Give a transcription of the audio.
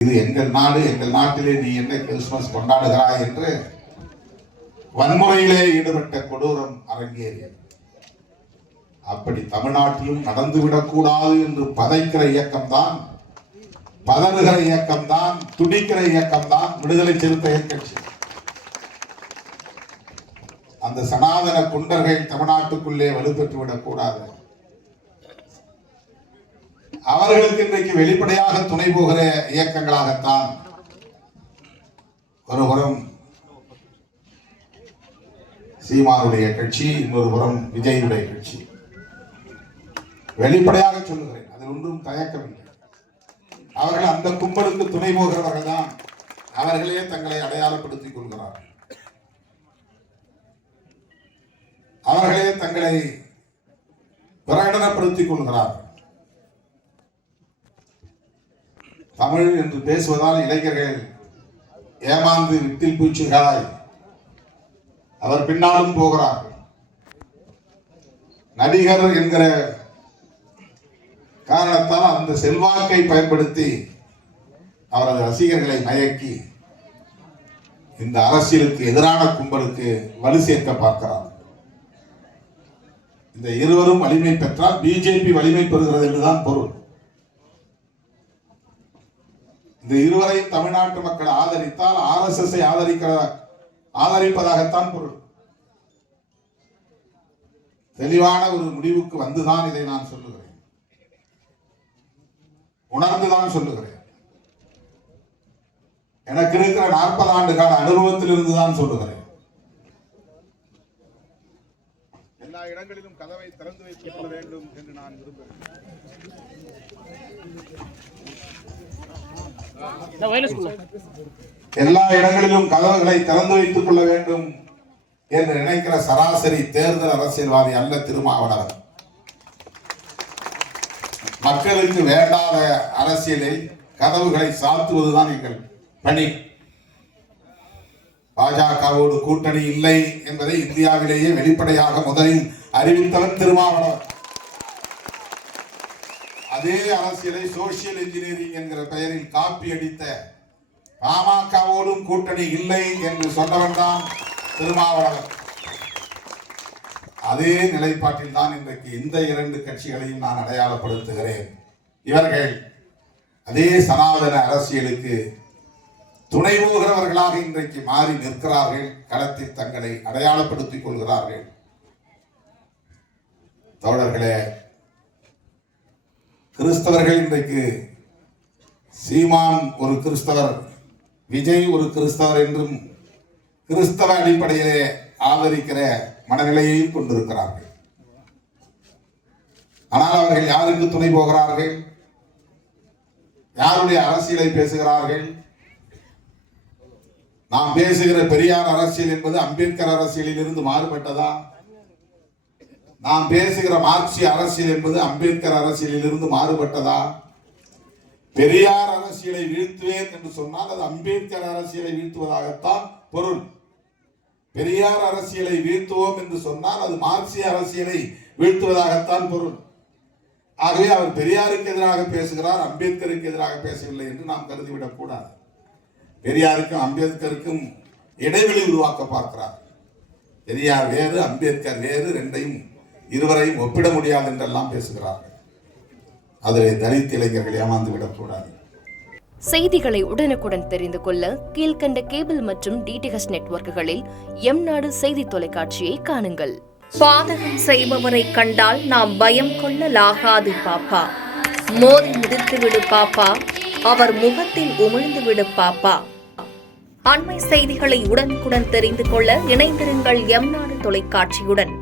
இது எங்கள் நாடு, எங்கள் நாட்டிலே நீ என்ன கிறிஸ்துமஸ் கொண்டாடுகிறாய் என்று வன்முறையிலே ஈடுபட்ட கொடூரம் அரங்கேறியது. அப்படி தமிழ்நாட்டிலும் நடந்துவிடக்கூடாது என்று பதைக்கிற இயக்கம்தான், பதறுகிற இயக்கம்தான், துடிக்கிற இயக்கம்தான் விடுதலை சிறுத்தைகள் கட்சி. அந்த சனாதன குண்டர்கள் தமிழ்நாட்டுக்குள்ளே வலுப்பெற்று விடக்கூடாது, அவர்களுக்கு இன்றைக்கு வெளிப்படையாக துணை போகிற இயக்கங்களாகத்தான் ஒருபுறம் சீமானுடைய கட்சி, இன்னொரு புறம் விஜயுடைய கட்சி. வெளிப்படையாக சொல்லுகிறேன், அதில் ஒன்றும் தயக்கமில்லை. அவர்கள் அந்த கும்பலுக்கு துணை போகிறவர்கள் தான். அவர்களே தங்களை அடையாளப்படுத்திக் கொள்கிறார்கள், அவர்களே தங்களை பிரகடனப்படுத்திக் கொள்கிறார்கள். தமிழ் என்று பேசுவதால் இளைஞர்கள் ஏமாந்து விட்டில் பூச்சிகளாய் அவர் பின்னாலும் போகிறார்கள். நடிகர் என்கிற காரணத்தால் அந்த செல்வாக்கை பயன்படுத்தி அவரது ரசிகர்களை மயக்கி இந்த அரசியலுக்கு எதிரான கும்பலுக்கு வலு சேர்க்க பார்க்கிறார். இந்த இருவரும் வலிமை பெற்றால் பிஜேபி வலிமை பெறுகிறது என்றுதான் பொருள். இந்த இருவரையும் தமிழ்நாட்டு மக்கள் ஆதரித்தால் RSS ஆதரிப்பதாகத்தான் பொருள். தெளிவான ஒரு முடிவுக்கு வந்துதான் இதை நான் சொல்லுகிறேன், உணர்ந்துதான் சொல்லுகிறேன். எனக்கு இருக்கிற 40 ஆண்டு கால அனுபவத்திலிருந்து தான் சொல்லுகிறேன். எல்லா இடங்களிலும் கதவை திறந்து வைத்துக் கொள்ள வேண்டும் என்று நான் விரும்புகிறேன். எல்லா இடங்களிலும் கதவுகளை திறந்து வைத்துக் கொள்ள வேண்டும் என்று நினைக்கிற சராசரி தேர்தல் அரசியல்வாதி அல்ல திருமாவளவன். மக்களுக்கு வேண்டாத அரசியலை கதவுகளை சாத்துவதுதான் எங்கள் பணி. பாஜகவோடு கூட்டணி இல்லை என்பதை இந்தியாவிலேயே வெளிப்படையாக முதலில் அறிவித்தவன் திருமாவளவன். அதே அரசியலை சோசியல் இன்ஜினியரிங் என்கிற பெயரில் காப்பி அடித்த பாமகவோடும் கூட்டணி இல்லை என்று சொன்னவன் தான் திருமாவளவன். அதே நிலைப்பாட்டில் தான் இன்றைக்கு இந்த 2 கட்சிகளையும் நான் அடையாளப்படுத்துகிறேன். இவர்கள் அதே சனாதன அரசியலுக்கு துணை போகிறவர்களாக இன்றைக்கு மாறி நிற்கிறார்கள், களத்தில் தங்களை அடையாளப்படுத்திக் கொள்கிறார்கள். தோழர்களே, கிறிஸ்தவர்கள் இன்றைக்கு சீமான் ஒரு கிறிஸ்தவர், விஜய் ஒரு கிறிஸ்தவர் என்றும் கிறிஸ்தவ அடிப்படையிலே ஆதரிக்கிற மனநிலையையும் கொண்டிருக்கிறார்கள். ஆனால் அவர்கள் யாருக்கு துணை போகிறார்கள்? யாருடைய அரசியலை பேசுகிறார்கள்? நாம் பேசுகிற பெரியார் அரசியல் என்பது அம்பேத்கர் அரசியலில் இருந்து மாறுபட்டதா? நாம் பேசுகிற மார்க்சிய அரசியல் என்பது அம்பேத்கர் அரசியலில் இருந்து மாறுபட்டதா? பெரியார் அரசியலை வீழ்த்துவேன் என்று சொன்னால் அது அம்பேத்கர் அரசியலை வீழ்த்துவதாகத்தான் பொருள். பெரியார் அரசியலை வீழ்த்துவோம் என்று சொன்னால் அது மார்க்சிய அரசியலை வீழ்த்துவதாகத்தான் பொருள். ஆகவே அவர் பெரியாருக்கு எதிராக பேசுகிறார், அம்பேத்கருக்கு எதிராக பேசவில்லை என்று நாம் கருதிவிடக் கூடாது. பெரியாருக்கும் அம்பேத்கருக்கும் இடைவெளி உருவாக்க பார்க்கிறார். பெரியார் வேறு, அம்பேத்கர் வேறு, இருவரையும் ஒப்பிட முடியாது என்றெல்லாம் பேசுகிறார்கள். அதிலே தலித் இளைஞர்கள் ஏமாந்து விடக்கூடாது. செய்திகளை உடனுக்குடன் தெரிந்து கொள்ள கீழ்கண்ட கேபிள் மற்றும் DTH நெட்வொர்க்குகளில் எம்நாடு செய்தி தொலைக்காட்சியை காணுங்கள். பாதகம் செய்பவரை கண்டால் நாம் பயம் கொள்ளலாகாது பாப்பா. மோதி மிதித்து விடு பாப்பா, அவர் முகத்தில் உமிழ்ந்து விடு பாப்பா. அண்மை செய்திகளை உடனுக்குடன் தெரிந்து கொள்ள இணைந்திருங்கள் எம்நாடு தொலைக்காட்சியுடன்.